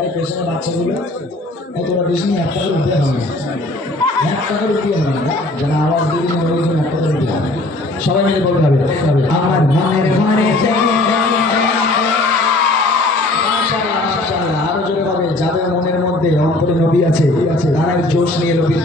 এই পেছনে বাচ্চাগুলো এই তোরা বেশি নিয়ে 1 টাকা রুপিয়া হবে না, 1 টাকা রুপিয়া হবে না, যারা আওয়াজ দিয়ে দিন ওই জন্য 1 টাকা রুপিয়া হবে। সবাই মিলে বলতে হবে আমার মনের ঘরে। আরো জোরে হবে, যাদের মনের মধ্যে অন্তরে নবী আছে তারাই জোশ নিয়ে নবীর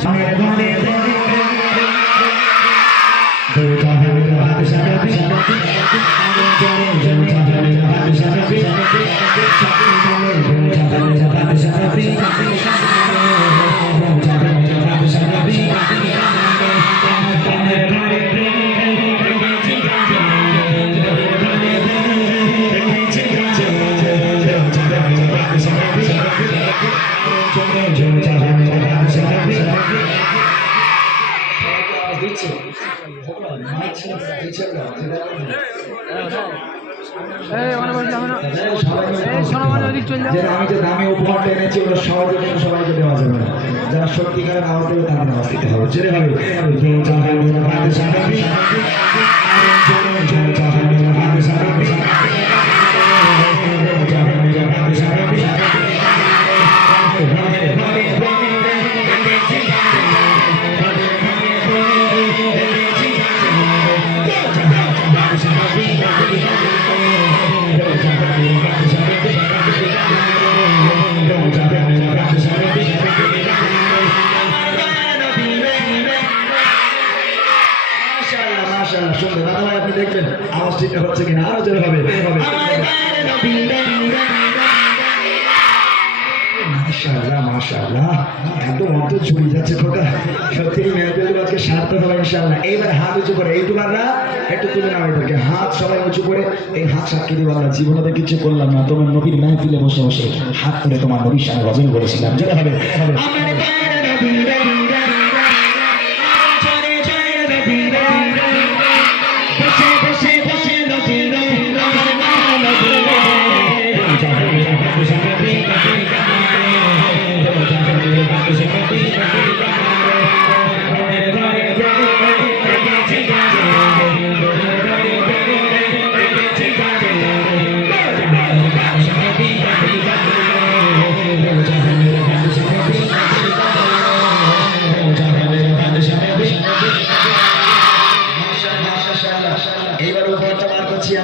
আমি যে দামি উপহারটা এনেছি ওটা সহজে কোনো সবাইকে দেওয়া যাবে না, যারা সত্যিকারের আওয়াজ দেবে তাদের আওয়াজ দিতে হবে, জেনে হবে। আপনি দেখবেন আওয়াজ ঠিক হচ্ছে কিনা, আরো জোরে হবে। মাশাআল্লাহ মাশাআল্লাহ, একদম অন্তর ছুঁয়ে যাচ্ছে খোকা, সত্যি মেহফিলগুলো আজকে সার্থক হবে ইনশাআল্লাহ। এইবার হাত উঁচু করে এইটুকাররা একটু তুলে নাও এদেরকে, হাত সবাই উঁচু করে এই হাত সাক্ষী দিব আল্লাহ জীবনে কিছু করলাম না, তোমার নবীর মেহফিলে বসে বসে হাত তুলে তোমার নবীর সামনে ভজন করেছিলাম, যেটা হবে।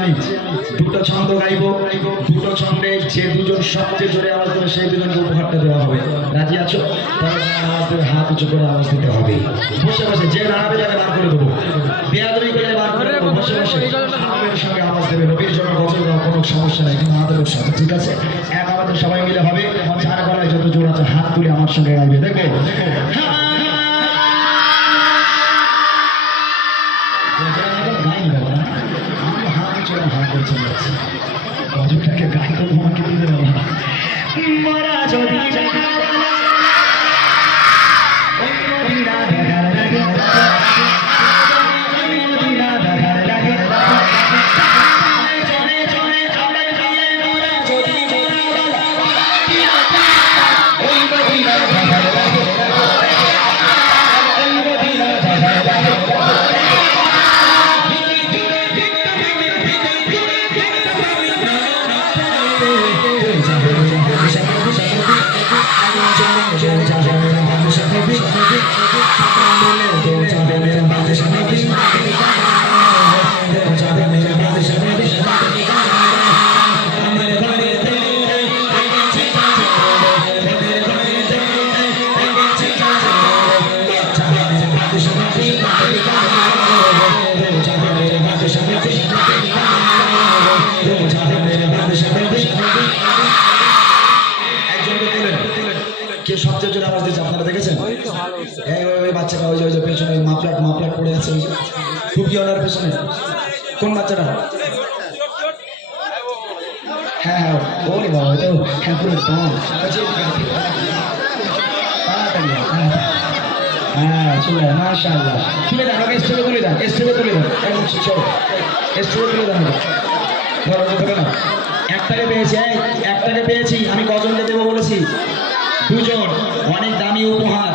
আমি দুটো ছন্দ গাইবো, দুটো ছন্দে যে দুজন সবচেয়ে জোরে আওয়াজ দেবে সেই দুজনকে উপহারটা দেওয়া হবে। রাজি আছো? আওয়াজ দেবে, হাত উঁচু করে আওয়াজ দিতে হবে। বসে বসে যে দাঁড়াবে যাকে বার করে দেবো, বেয়াদবি করে বার করে দেবো। বসে বসে আমাদের সঙ্গে আওয়াজ দেবে, নবীর জন্য বছর দেওয়া কোনো সমস্যা নেই, কিন্তু আমাদের সাথে ঠিক আছে। এক আমাদের সবাই মিলে হবে, চার গলায় যত জোর আছে হাত তুলে আমার সঙ্গে গাইবে। দেখো গজলটাকে গাইতে তোমাকে দিতে দেবো না। মরা যদি কে সবচেয়ে জোরে আওয়াজ দিচ্ছে আপনারা দেখেছেন? ওই বাচ্চাটা ওই যে পেছনে মাফলাট পড়ে আছে, টুপি ওনার পেছনে, কোন বাচ্চাটা? হ্যাঁ হ্যাঁ ওরে বাবা, তো হ্যাঁ পুরো দাম। হ্যাঁ চলে মাশাআল্লাহ, তুলে দেন ওকে, স্টেজে তুলে দেন, স্টেজে তুলে দেন, একদম চলো স্টেজে তুলে দেন। ধরো ধরে না, একটাকে পেয়েছি, একটাকে পেয়েছি, আমি কজনকে দেবো বলেছি? দুজন অনেক দামি উপহার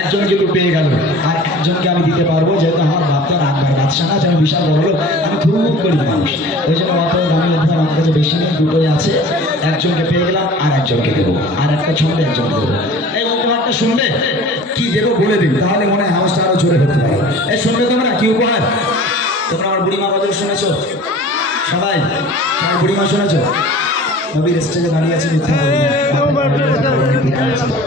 একজন কিন্তু পেয়ে গেল, আর একজনকে আমি দিতে পারবো, যেহেতু আমার বাপ তো রাখবার বাদশা না, আমি বিশাল বড় লোক, আমি খুব করি মানুষ, ওই জন্য অত দামি উপহার আমার কাছে বেশি নেই, দুটোই আছে। একজনকে পেয়ে গেলাম, আর একজনকে দেবো, আর একটা ছন্দে একজনকে দেবো। এই উপহারটা শুনবে, কি দেবো বলে দিন, তাহলে মনে হয় হাউসটা আরো জোরে হতে পারে। এই শুনবে তোমরা কি উপহার? তোমরা আমার বুড়িমা গজল শুনেছো? সবাই সবাই বুড়িমা শুনেছো? নবীর স্টেজে দাঁড়িয়ে আছে, মিথ্যা বলবো না।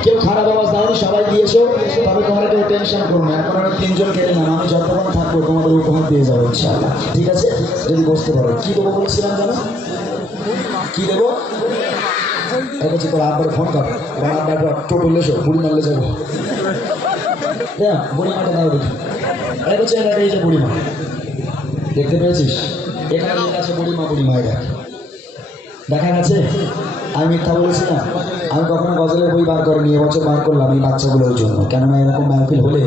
কেউ খারাপ আওয়াজ দাওনি, সবাই দিয়েছো, তবে তোমরা কেউ টেনশন করো না। এখন আমি তিনজন কেটে নাম, আমি যতক্ষণ থাকবো তোমাদের উপহার দিয়ে যাবো ইনশাআল্লাহ, ঠিক আছে? যদি বুঝতে পারো কি দেবো বলেছিলাম জানো? কি দেবো? এক হচ্ছে তোর আব্বার ফোন কর, আমার আব্বার টোটো লেসো, বুড়ি মারলে যাবো, বুড়ি মাটা দাও দেখি। এক হচ্ছে এই যে বুড়িমা, দেখতে পেয়েছিস? এখানে আছে বুড়িমা, বুড়িমা দেখা গেছে? আমি মিথ্যা বলেছি না? আমি কখনো গজলের বই বার করিনি, এবছর বার করলাম এই বাচ্চাগুলোর জন্য। কেননা এরকম মাহফিল হলে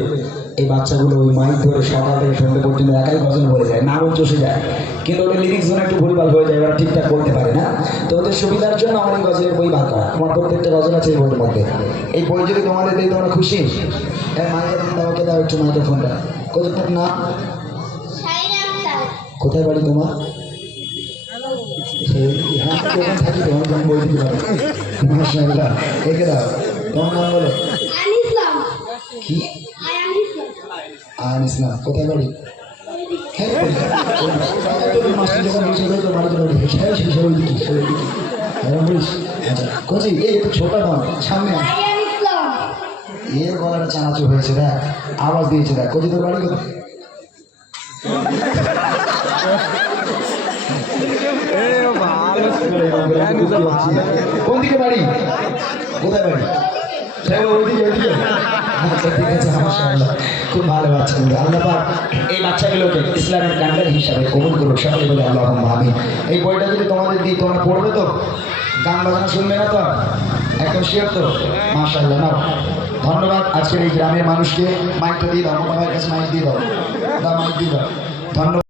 এই বাচ্চাগুলো ওই মাইক ধরে সকাল থেকে সন্ধ্যে পর্যন্ত একাই গজল বলে যায়, নামও চষে যায়, কিন্তু ওদের লিরিক্স যেন একটু ভুলভাল হয়ে যায়, ওরা ঠিকঠাক বলতে পারে না। তো ওদের সুবিধার জন্য আমার এই গজলের বই বার করা। আমার প্রত্যেকটা গজল আছে এই বইয়ের মধ্যে। এই বই যদি তোমাদের দিই তোমরা খুশি? হ্যাঁ, মাইক্রোফোন দাও, ওকে দাও একটু মাইক্রোফোনটা। কোথায় না? কোথায় বাড়ি তোমার? হ্যাঁ, থাকি তো, আমি বই দিতে পারো। মাশাআল্লাহ, একে দাও। তোমার নাম বলো? কি? আয়ান ইসলাম। কোথায় বাড়ি? মাস্টার যখন বলছিল তো বাড়িতে বাড়ি কোচি, এই একটু ছোট দাম সামনে, এর গলাটা চানাচু হয়েছে, দেখ আওয়াজ দিয়েছে, দেখ কোচি তোর বাড়ি কোথায়? কোন দিকে বাড়ি? কোথায় বাড়ি? খুব ভালো বাচ্চা, আল্লাহ পাক এই বাচ্চাগুলোকে ইসলামের গান্ডার হিসাবে কবুল করুক, সকলে বলে আল্লাহুম্মা আমিন। এই বইটা যদি তোমাদের দিই তোমরা পড়বে তো? গান বাজনা শুনবে না তো? একদম শিওর তো? মাশাআল্লাহ। নাও, ধন্যবাদ আজকের এই গ্রামের মানুষকে। মাইকটা দিয়ে দাও, মোটা ভাইয়ের কাছে মাইক দিয়ে দাও, মাইক দিয়ে দাও। ধন্যবাদ।